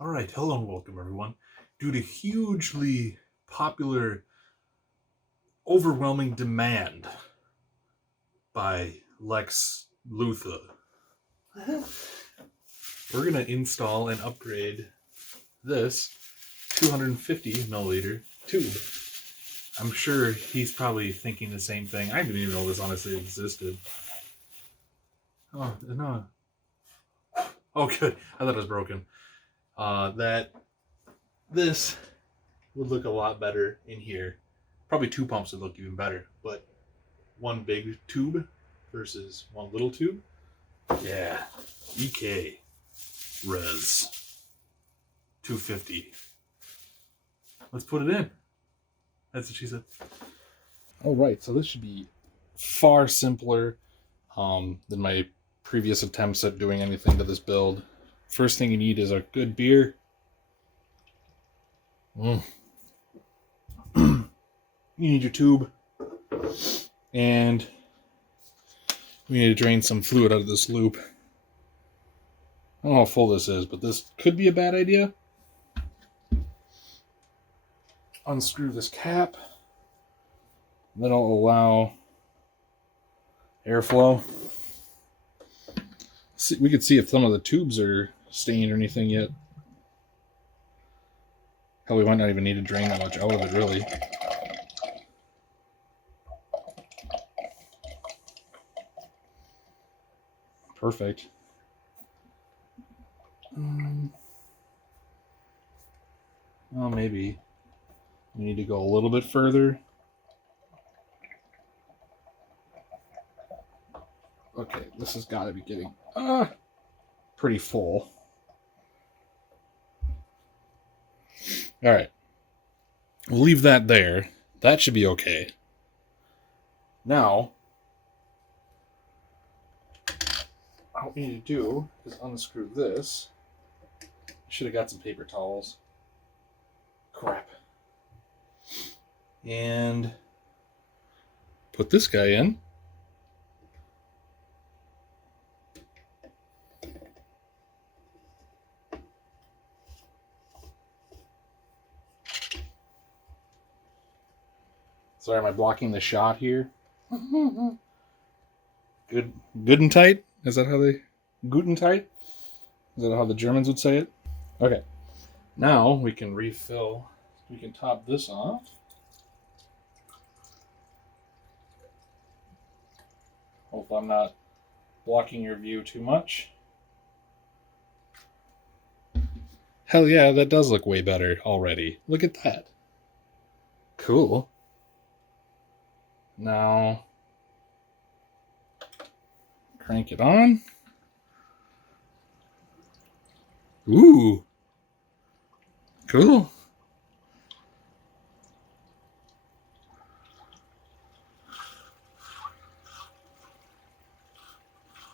All right, hello and welcome everyone. Due to hugely popular, overwhelming demand by Lex Luthor, we're going to install and upgrade this 250 milliliter tube. I'm sure he's probably thinking the same thing. I didn't even know this honestly existed. Oh, no. Oh, good. I thought it was broken. That this would look a lot better in here. Probably two pumps would look even better, but one big tube versus one little tube. Yeah. EK Res 250. Let's put it in. That's what she said. All right, so this should be far simpler than my previous attempts at doing anything to this build. First thing you need is a good beer. You need your tube, and we need to drain some fluid out of this loop. I don't know how full this is, but this could be a bad idea. Unscrew this cap. That'll allow airflow. See, we could see if some of the tubes are stained or anything yet. Hell, we might not even need to drain that much out of it, really. Perfect. Well, maybe we need to go a little bit further. Okay, this has got to be getting pretty full. All right, we'll leave that there. That should be okay. Now, all we need to do is unscrew this. Should have got some paper towels. Crap. And put this guy in. Sorry, am I blocking the shot here? Good and tight? Is that how they... Guten tight? Is that how the Germans would say it? Okay. Now we can refill. We can top this off. Hope I'm not blocking your view too much. Hell yeah, that does look way better already. Look at that. Cool. Now, crank it on. Ooh. Cool.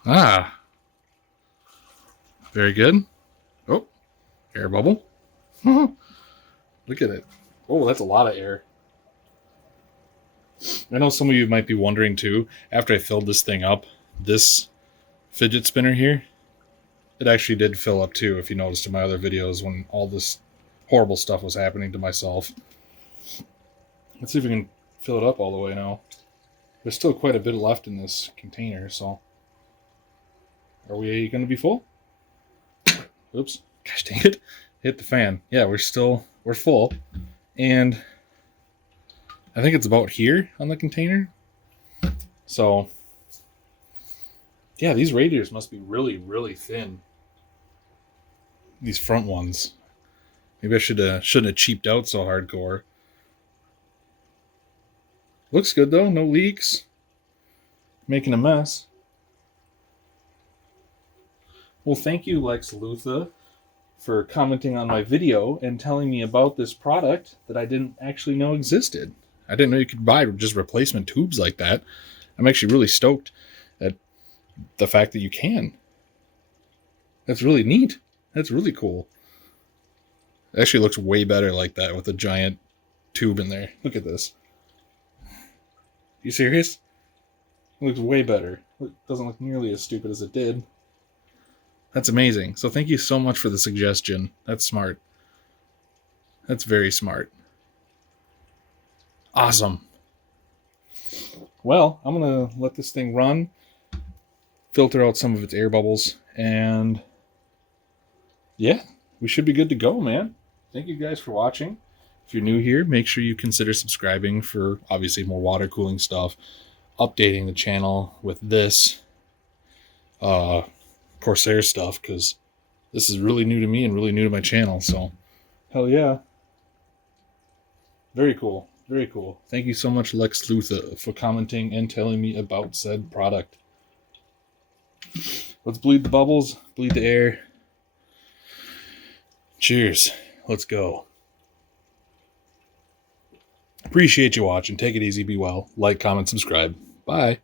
Ah. Very good. Oh, air bubble. Look at it. Oh, that's a lot of air. I know some of you might be wondering too, after I filled this thing up, this fidget spinner here, it actually did fill up too, if you noticed in my other videos when all this horrible stuff was happening to myself. Let's see if we can fill it up all the way now. There's still quite a bit left in this container, so... Are we going to be full? Oops. Gosh dang it. Hit the fan. Yeah, we're full. And I think it's about here on the container. So, yeah, these radiators must be really, really thin. These front ones. Maybe I shouldn't have cheaped out so hardcore. Looks good though, no leaks. Making a mess. Well, thank you, Lex Luthor, for commenting on my video and telling me about this product that I didn't actually know existed. I didn't know you could buy just replacement tubes like that. I'm actually really stoked at the fact that you can. That's really neat. That's really cool. It actually looks way better like that with a giant tube in there. Look at this. You serious? It looks way better. It doesn't look nearly as stupid as it did. That's amazing. So thank you so much for the suggestion. That's smart. That's very smart. Awesome. Well, I'm going to let this thing run, filter out some of its air bubbles, and yeah, we should be good to go, man. Thank you guys for watching. If you're new here, make sure you consider subscribing for obviously more water cooling stuff, updating the channel with this Corsair stuff, because this is really new to me and really new to my channel. So, hell yeah. Very cool. Very cool. Thank you so much, Lex Luthor, for commenting and telling me about said product. Let's bleed the bubbles, bleed the air. Cheers. Let's go. Appreciate you watching. Take it easy. Be well. Like, comment, subscribe. Bye.